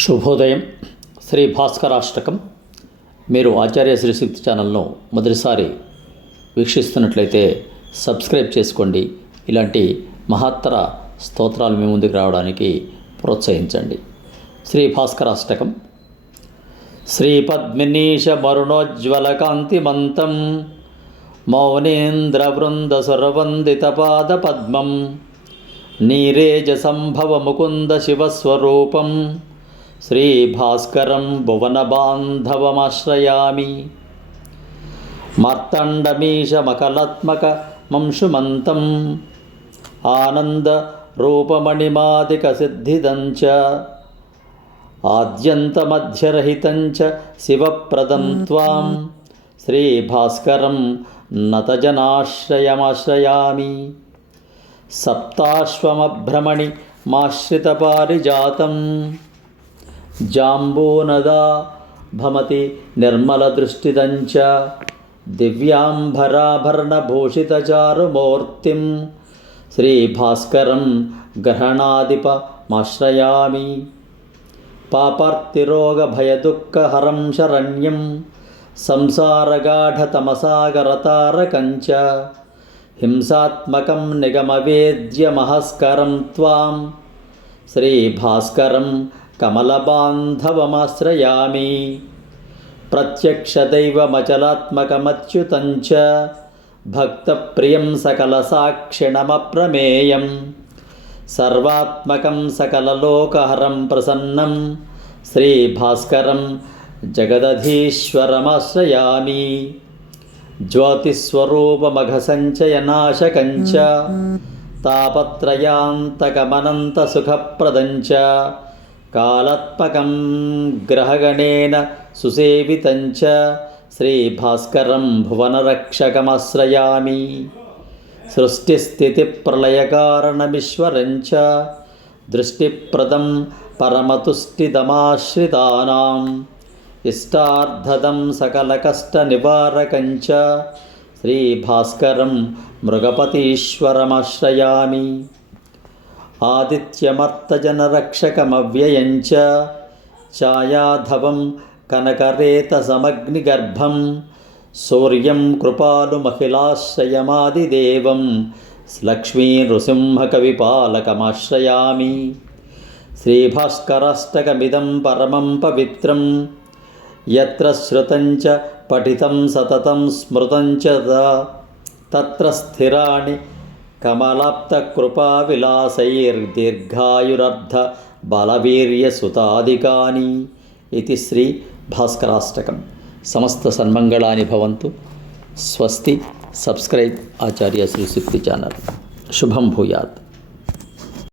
శుభోదయం. శ్రీ భాస్కరాష్టకం. మీరు ఆచార్య శ్రీశక్తి ఛానల్ను మొదటిసారి వీక్షిస్తున్నట్లయితే సబ్స్క్రైబ్ చేసుకోండి. ఇలాంటి మహత్తర స్తోత్రాలు మీ ముందుకు రావడానికి ప్రోత్సహించండి. శ్రీ భాస్కరాష్టకం. శ్రీపద్మినీష మరుణోజ్వలకాంతిమంతం మౌనేంద్రవృందసురవందితపాదపద్మం నీరేజసంభవ ముకుంద శివస్వరూపం శ్రీభాస్కరం భువనబాంధవమాశ్రయామి. మార్తండమీశమకలాత్మకమంశుమంతం ఆనందరూపమణిమాదికసిద్ధిదంచ ఆద్యంతమధ్యరహితంచ శివప్రదం త్వాం శ్రీభాస్కరం నతజనాశ్రయమాశ్రయామి. సప్తాశ్వమభ్రమణి మాశ్రితపారిజాతం జాంబూనదా భమతి నిర్మలదృష్టిదంచ దివ్యాంబరాభరణభూషితచారుమూర్తిం శ్రీభాస్కరం గ్రహణాధిపమాశ్రయామి. పాపార్తిరోగభయదుఃఖహరం శరణ్యం సంసారగాఢతమసాగరతారకంచ హింసాత్మకం నిగమవేద్యమహస్కరం త్వాం శ్రీభాస్కరం కమలబాంధవమాశ్రయామి. ప్రత్యక్షదైవమచలాత్మకమచ్యుతంచ భక్తప్రియం సకలసాక్షిణమప్రమేయం సర్వాత్మకం సకలలోకహరం ప్రసన్నం శ్రీభాస్కరం జగదధీశ్వరమాశ్రయామి. జ్యోతిస్వరూపమఘసంచయనాశకంచ తాపత్రయాంతకమనంతసుఖప్రదంచ కాలాత్మకం గ్రహగణేన సుసేవితంచ శ్రీభాస్కరం భువనరక్షకమాశ్రయామి. సృష్టిస్థితిప్రళయకారణమీశ్వరంచ దృష్టిప్రదం పరమతుష్టిదమాశ్రితానాం ఇష్టార్థదం సకలకష్టనివారకంచ శ్రీభాస్కరం మృగపతీశ్వరమాశ్రయామి. ఆదిత్యమర్తజనరక్షకమవ్యయంచ ఛాయాధవం కనకరేతసమగ్నిగర్భం సూర్యం కృపాలుమఖిలాశ్రయమాదిదేవం లక్ష్మీనృసింహకవిపాలకమాశ్రయామి. శ్రీభాస్కరాష్టకమిదం పరమం పవిత్రం యత్ర శ్రుతంచ పఠితం సతతం స్మృతంచ తత్ర స్థిరాణి కమలాప్తకృపావిలాసైర్దీర్ఘాయురర్ధ బలవీర్యసుతాధికాని. ఇది శ్రీ భాస్కరాష్టకం. సమస్త సన్మంగళాని భవంతు. స్వస్తి. సబ్స్క్రైబ్ ఆచార్య శ్రీశక్తి ఛానల్. శుభం భూయాత్.